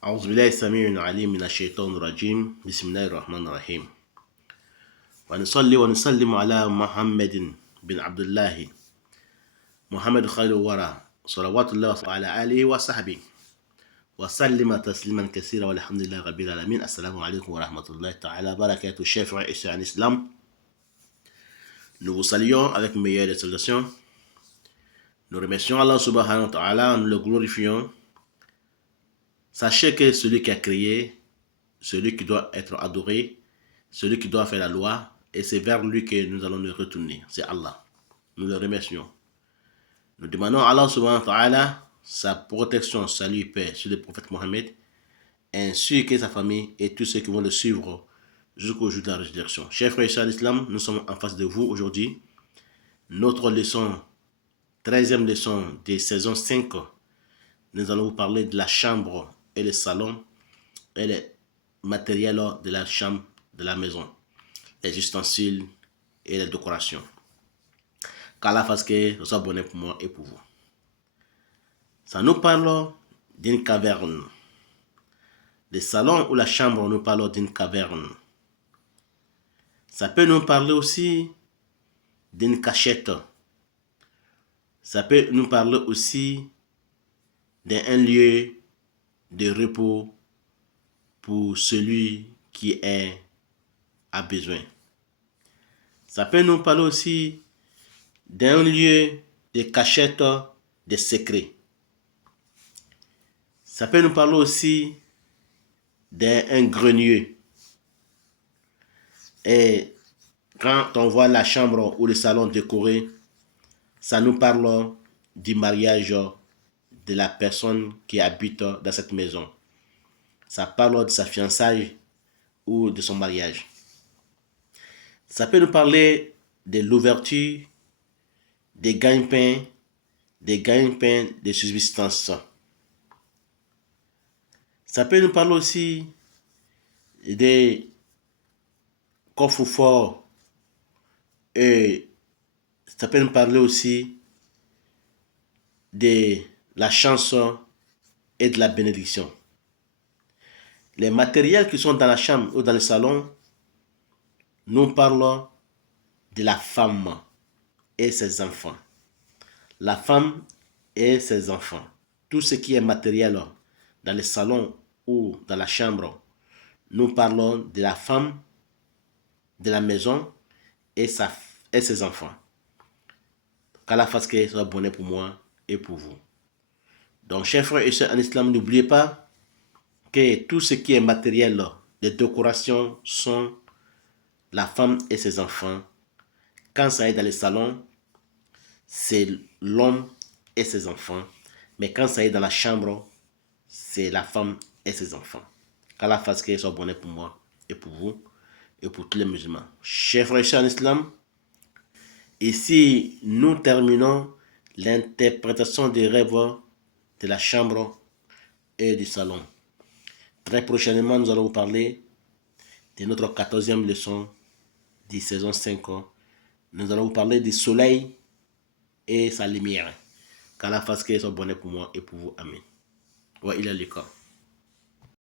أعوذ بالله السميع العليم من الشيطان الرجيم بسم الله الرحمن الرحيم ونصلي ونسلم على محمد بن عبد الله محمد خير الورى صلوات الله وعلى آله وصحبه وسلم تسليما كثيرا والحمد لله رب العالمين. السلام عليكم ورحمة الله تعالى وبركاته. Chers frères et sœurs en islam, nous vous saluons avec meilleure des salutations. Nous remercions Allah subhanahu wa ta'ala, nous le glorifions. Sachez que celui qui a créé, celui qui doit être adoré, celui qui doit faire la loi, et c'est vers lui que nous allons nous retourner, c'est Allah. Nous le remercions. Nous demandons à Allah subhanahu wa ta'ala sa protection, salut et paix sur le prophète Mohammed, ainsi que sa famille et tous ceux qui vont le suivre jusqu'au jour de la résurrection. Chers frères et sœurs d'Islam, nous sommes en face de vous aujourd'hui. Notre leçon, 13e leçon de saison 5, nous allons vous parler de la chambre et le salon et les matériels de la chambre, de la maison, les ustensiles et les décorations. Qu'Allah fasse que ce soit bon pour moi et pour vous. Ça nous parle d'une caverne. Le salon ou la chambre nous parle d'une caverne. Ça peut nous parler aussi d'une cachette. Ça peut nous parler aussi d'un lieu de repos pour celui qui a besoin. Ça peut nous parler aussi d'un lieu de cachette, de secret. Ça peut nous parler aussi d'un grenier. Et quand on voit la chambre ou le salon décoré, ça nous parle du mariage de la personne qui habite dans cette maison. Ça parle de sa fiançailles ou de son mariage. Ça peut nous parler de l'ouverture des gagne-pain, de subsistance. Ça peut nous parler aussi des coffres-forts et ça peut nous parler aussi de la chance et de la bénédiction. Les matériels qui sont dans la chambre ou dans le salon nous parlent de la femme et ses enfants. La femme et ses enfants. Tout ce qui est matériel dans le salon ou dans la chambre, nous parlons de la femme, de la maison et ses enfants. Qu'Allah fasse que ce soit bon pour moi et pour vous. Donc, chers frères et sœurs en islam, n'oubliez pas que tout ce qui est matériel, les décorations sont la femme et ses enfants. Quand ça est dans le salon, c'est l'homme et ses enfants. Mais quand ça est dans la chambre, c'est la femme et ses enfants. Qu'Allah fasse que ce soit bon pour moi et pour vous et pour tous les musulmans. Chers frères et sœurs en islam, ici nous terminons l'interprétation des rêves de la chambre et du salon. Très prochainement, nous allons vous parler de notre 14e leçon de saison 5. Nous allons vous parler du soleil et sa lumière. Qu'Allah fasse que ce soit bon pour moi et pour vous. Amen. Wa ila liqa.